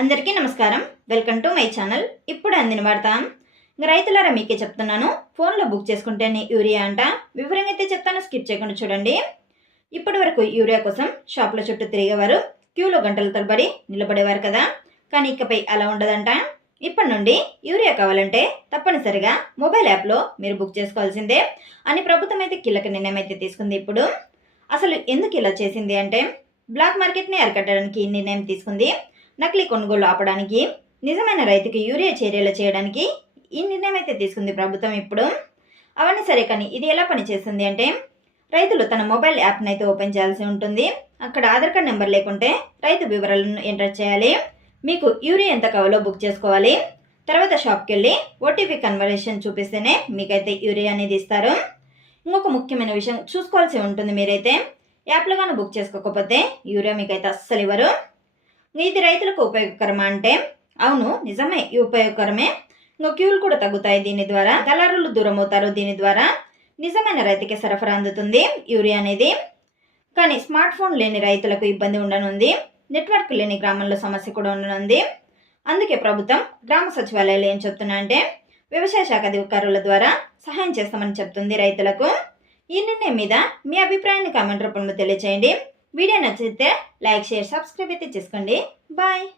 అందరికీ నమస్కారం. Welcome to my channel. ఇప్పుడు అందిన వార్త. రైతులారా మీకే చెప్తున్నాను, ఫోన్లో బుక్ చేసుకుంటేనే యూరియా అంట. వివరంగా అయితే చెప్తాను, స్కిప్ చేయకుండా చూడండి. ఇప్పటి వరకు యూరియా కోసం షాపుల చుట్టూ తిరిగేవారు, క్యూలో గంటల తరబడి నిలబడేవారు కదా. కానీ ఇకపై అలా ఉండదంట. ఇప్పటి నుండి యూరియా కావాలంటే తప్పనిసరిగా మొబైల్ యాప్లో మీరు బుక్ చేసుకోవాల్సిందే అని ప్రభుత్వం అయితే కీలక నిర్ణయం అయితే తీసుకుంది. ఇప్పుడు అసలు ఎందుకు ఇలా చేసింది అంటే, బ్లాక్ మార్కెట్ని అరికట్టడానికి ఈ నిర్ణయం తీసుకుంది. నకిలీ కొనుగోలు ఆపడానికి, నిజమైన రైతుకి యూరియా చర్యలు చేయడానికి ఈ నిర్ణయం అయితే తీసుకుంది ప్రభుత్వం. ఇప్పుడు అవన్నీ సరే, కానీ ఇది ఎలా పనిచేస్తుంది అంటే, రైతులు తన మొబైల్ యాప్ని అయితే ఓపెన్ చేయాల్సి ఉంటుంది. అక్కడ ఆధార్ కార్డ్ నెంబర్ లేకుంటే రైతు వివరాలను ఎంటర్ చేయాలి. మీకు యూరియా ఎంత కావాలో బుక్ చేసుకోవాలి. తర్వాత షాప్కి వెళ్ళి ఓటీపీ కన్వర్జేషన్ చూపిస్తేనే మీకైతే యూరియా అనేది ఇస్తారు. ఇంకొక ముఖ్యమైన విషయం చూసుకోవాల్సి ఉంటుంది, మీరైతే యాప్లో కానీ బుక్ చేసుకోకపోతే యూరియా మీకైతే అస్సలు ఇవ్వరు. ఇది రైతులకు ఉపయోగకరమా అంటే, అవును నిజమే, ఉపయోగకరమే. ఇంకా క్యూలు కూడా తగ్గుతాయి దీని ద్వారా, దళారులు దూరం అవుతారు దీని ద్వారా. నిజమైన రైతుకి సరఫరా అందుతుంది యూరియా అనేది. కానీ స్మార్ట్ ఫోన్ లేని రైతులకు ఇబ్బంది ఉండనుంది. నెట్వర్క్ లేని గ్రామంలో సమస్య కూడా ఉండనుంది. అందుకే ప్రభుత్వం గ్రామ సచివాలయాలు ఏం చెప్తున్నాయంటే, వ్యవసాయ శాఖ అధికారుల ద్వారా సహాయం చేస్తామని చెప్తుంది రైతులకు. ఈ నిర్ణయం మీద మీ అభిప్రాయాన్ని కామెంట్ రూపంలో తెలియచేయండి. వీడియో నచ్చితే లైక్, షేర్, సబ్స్క్రైబ్ అయితే చేసుకోండి. బాయ్.